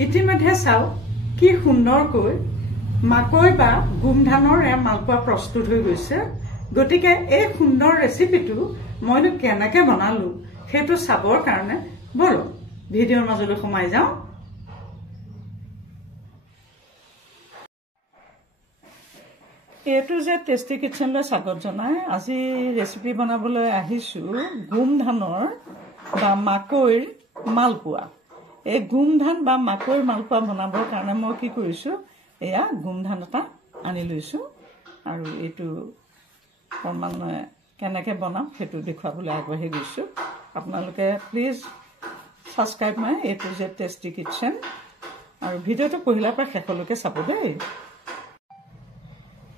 ইতিমধ্যে চাওক কি সুন্দৰকৈ মাকৈ বা গোমধানৰ মালপোৱা প্ৰস্তুত হৈ গৈছে। গতিকে এই সুন্দৰ ৰেচিপিটো মইনো কেনেকৈ বনালো সেইটো চাবৰ কাৰণে বলক ভিডিঅ'ৰ মাজলৈ সোমাই যাওঁ। এইটো যে টেষ্টি কিটচেনলৈ স্বাগত জনাই আজি ৰেচিপি বনাবলৈ আহিছোঁ গোমধানৰ বা মাকৈৰ মালপোৱা। এই গোমধান বা মাকৈৰ মালপোৱা বনাবৰ কাৰণে মই কি কৰিছোঁ, এয়া গোমধান এটা আনি লৈছোঁ আৰু এইটো ক্ৰমান্বয়ে কেনেকৈ বনাম সেইটো দেখুৱাবলৈ আগবাঢ়ি গৈছোঁ। আপোনালোকে প্লিজ ছাবস্ক্ৰাইব মাই এইটো যে টেষ্টি কিটচেন আৰু ভিডিঅ'টো পহিলাৰ পৰা শেষলৈকে চাব দেই।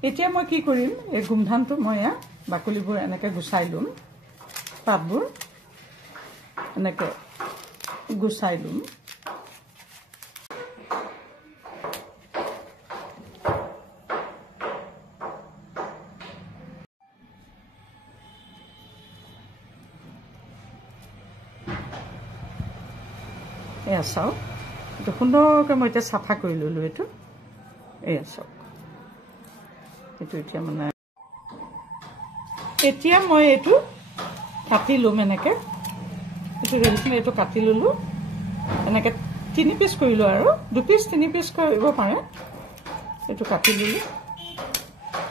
এতিয়া মই কি কৰিম, এই গোমধানটো মই এয়া বাকলিবোৰ এনেকৈ গুচাই ল'ম, পাতবোৰ এনেকৈ গুচাই ল'ম। এয়া চাওক, এইটো সুন্দৰকৈ মই এতিয়া চাফা কৰি ল'লোঁ। এইটো এয়া চাওক, এইটো এতিয়া মানে এতিয়া মই এইটো কাটি ল'ম এনেকৈ। এইটো ৰেডিচন এইটো কাটি ল'লোঁ এনেকৈ 3 পিচ কৰিলোঁ আৰু 2 পিচ 3 পিচ কৰিব পাৰে। এইটো কাটি ল'লোঁ,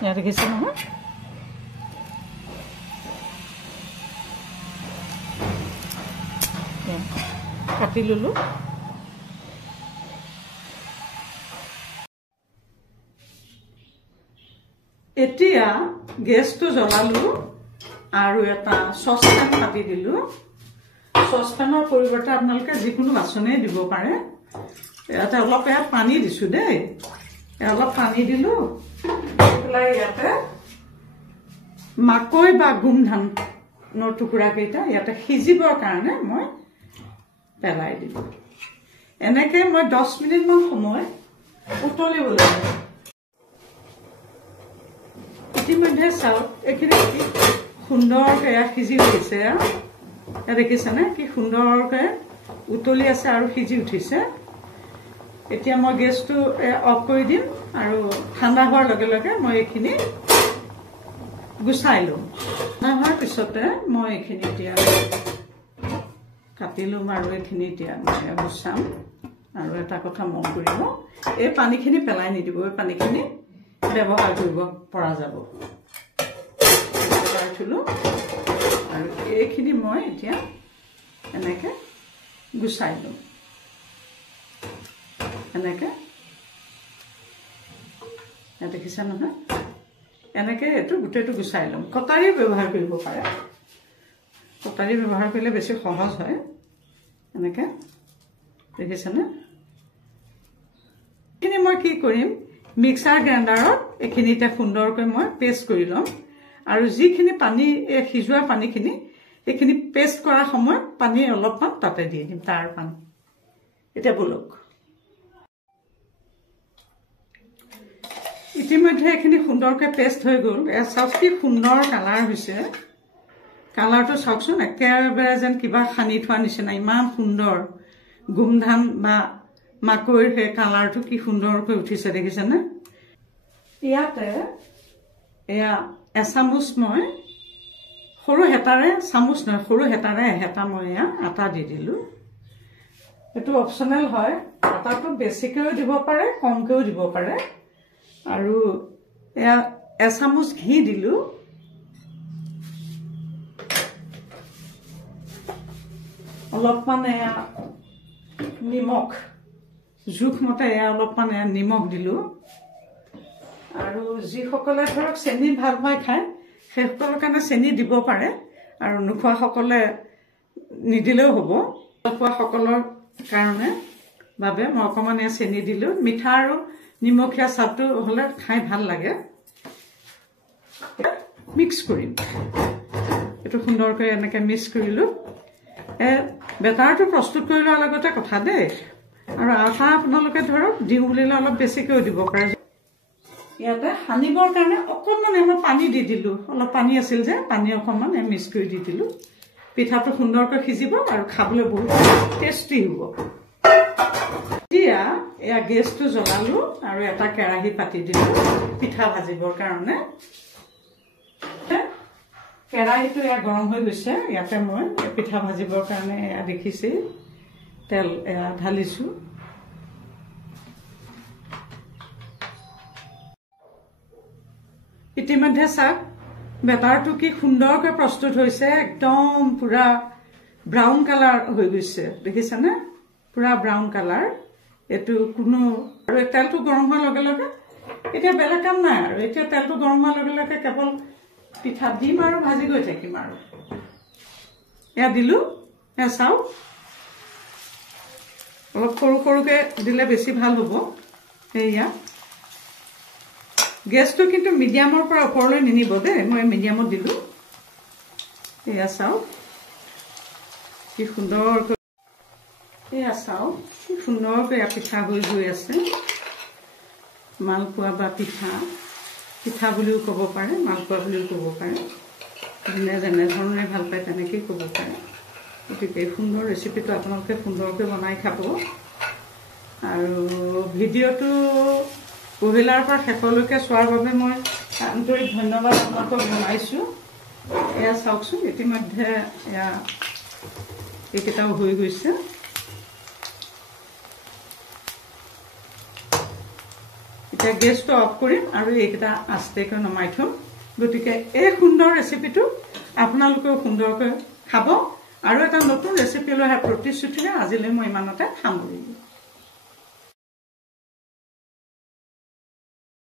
ইয়াত দেখিছে নহয়। কাটি ল'লোঁ। এতিয়া গেছটো জ্বলালোঁ আৰু এটা চচপেন পাতি দিলোঁ। চচপেনৰ পৰিৱৰ্তে আপোনালোকে যিকোনো বাচনেই দিব পাৰে। ইয়াতে অলপ ইয়াত পানী দিছোঁ দেই, অলপ পানী দিলোঁ। পেলাই ইয়াতে মাকৈ বা গোমধানৰ টুকুৰাকেইটা ইয়াতে সিজিবৰ কাৰণে মই পেলাই দিলোঁ। এনেকৈ মই 10 মিনিটমান সময় উতলিবলৈ দিওঁ। ইতিমধ্যে চাওক এইখিনি কি সুন্দৰকৈ এয়া সিজি উঠিছে। এয়া দেখিছেনে কি সুন্দৰকৈ উতলি আছে আৰু সিজি উঠিছে। এতিয়া মই গেছটো অফ কৰি দিম আৰু ঠাণ্ডা হোৱাৰ লগে লগে মই এইখিনি গুচাই ল'ম। ঠাণ্ডা হোৱাৰ পিছতে মই এইখিনি এতিয়া কাটি ল'ম আৰু এইখিনি এতিয়া মই গুচাম। আৰু এটা কথা মন কৰিব, এই পানীখিনি পেলাই নিদিব, এই পানীখিনি ব্যৱহাৰ কৰিব পৰা যাব। আৰু এইখিনি মই এতিয়া এনেকৈ গুচাই ল'ম। এনেকৈ দেখিছা নহয়, এনেকৈ এইটো গোটেইটো গুচাই ল'ম। কটাৰী ব্যৱহাৰ কৰিব পাৰে, কটাৰী ব্যৱহাৰ কৰিলে বেছি সহজ হয়। এনেকৈ দেখিছেনে। এইখিনি মই কি কৰিম, মিক্সাৰ গ্ৰাইণ্ডাৰত এইখিনি এতিয়া সুন্দৰকৈ মই পেষ্ট কৰি ল'ম। আৰু যিখিনি পানী সিজোৱা পানীখিনি এইখিনি পেষ্ট কৰাৰ সময়ত পানী অলপমান তাতে দি দিম, তাৰ পানী। এতিয়া বলক, ইতিমধ্যে এইখিনি সুন্দৰকৈ পেষ্ট হৈ গ'ল। এয়া চাওক কি সুন্দৰ কালাৰ হৈছে। কালাৰটো চাওকচোন, একেবাৰে যেন কিবা সানি থোৱা নিচিনা, ইমান সুন্দৰ গোমধান বা মাকৈৰ সেই কালাৰটো কি সুন্দৰকৈ উঠিছে দেখিছেনে। ইয়াতে এয়া এচামুচ মই সৰু হেতাৰে, চামুচ নহয় সৰু হেতাৰে এহেতা মই এয়া আটা দি দিলোঁ। এইটো অপচনেল হয়, আটাটো বেছিকৈও দিব পাৰে কমকৈও দিব পাৰে। আৰু এয়া এচামুচ ঘি দিলোঁ। অলপমান এয়া নিমখ, জোখমতে এয়া অলপমান এয়া নিমখ দিলোঁ। আৰু যিসকলে ধৰক চেনি ভাল পাই খায় সেইসকলৰ কাৰণে চেনি দিব পাৰে, আৰু নোখোৱাসকলে নিদিলেও হ'ব। খোৱাসকলৰ কাৰণে বাবে মই অকণমান এয়া চেনি দিলোঁ। মিঠা আৰু নিমখীয়া চাহটো হ'লে খাই ভাল লাগে। মিক্স কৰিম, এইটো সুন্দৰকৈ এনেকৈ মিক্স কৰিলোঁ। বেটাৰটো প্ৰস্তুত কৰি লোৱাৰ লগতে কথা দেই। আৰু আটা আপোনালোকে ধৰক দিওঁ বুলিলে অলপ বেছিকৈও দিব পাৰে। ইয়াতে সানিবৰ কাৰণে অকণমান মই পানী দি দিলোঁ, অলপ পানী আছিল যে পানী অকণমান মিক্স কৰি দি দিলোঁ। পিঠাটো সুন্দৰকৈ সিজিব আৰু খাবলৈ বহুত টেষ্টি হ'ব। এতিয়া এয়া গেছটো জ্বলালো আৰু এটা কেৰাহী পাতি দিলো পিঠা ভাজিবৰ কাৰণে কেৰাহীটো এয়া গৰম হৈ গৈছে ইয়াতে মই পিঠা ভাজিবৰ কাৰণে এয়া দেখিছে তেল এয়া ঢালিছো ইতিমধ্যে চাক বেটাৰটো কি সুন্দৰকৈ প্ৰস্তুত হৈছে একদম পুৰা ব্ৰাউন কালাৰ হৈ গৈছে দেখিছানে পুৰা ব্ৰাউন কালাৰ এটো কোনো আৰু তেলটো গৰম হোৱাৰ লগে লগে এতিয়া বেলেগ কাম নাই আৰু এতিয়া তেলটো গৰম হোৱাৰ লগে লগে কেৱল পিঠা দিম আৰু ভাজি গৈ থাকিম আৰু এয়া দিলো এয়া চাও অলপ সৰু সৰুকে দিলে বেছি ভাল হ'ব এয়া গেছটো কিন্তু মিডিয়ামৰ পৰা ওপৰলৈ নিনিব দে মই মিডিয়ামত দিলো এয়া চাও কি সুন্দৰকৈ এয়া চাও কি সুন্দৰকৈ পিঠা হৈ গৈ আছে মালপোৱা বা পিঠা বুলিও ক'ব পাৰে মালপোৱা বুলিও ক'ব পাৰে যেনে ধৰণে ভাল পায় তেনেকৈ ক'ব পাৰে গতিকে সুন্দৰ ৰেচিপিটো আপোনালোকে সুন্দৰকৈ বনাই খাব আৰু ভিডিঅ'টো পহিলাৰ পৰা শেষলৈকে চোৱাৰ বাবে মই আন্তৰিক ধন্যবাদ আপোনালোকক জনাইছোঁ এয়া চাওকচোন ইতিমধ্যে এয়া এইকেইটাও হৈ গৈছে এতিয়া গেছটো অফ কৰিম আৰু এইকেইটা আস্তেকৈ নমাই থম গতিকে এই সুন্দৰ ৰেচিপিটো আপোনালোকেও সুন্দৰকৈ খাব আৰু এটা নতুন ৰেচিপি লৈ প্ৰতিশ্ৰুতিৰে আজিলৈ মই ইমানতে সামৰিলোঁ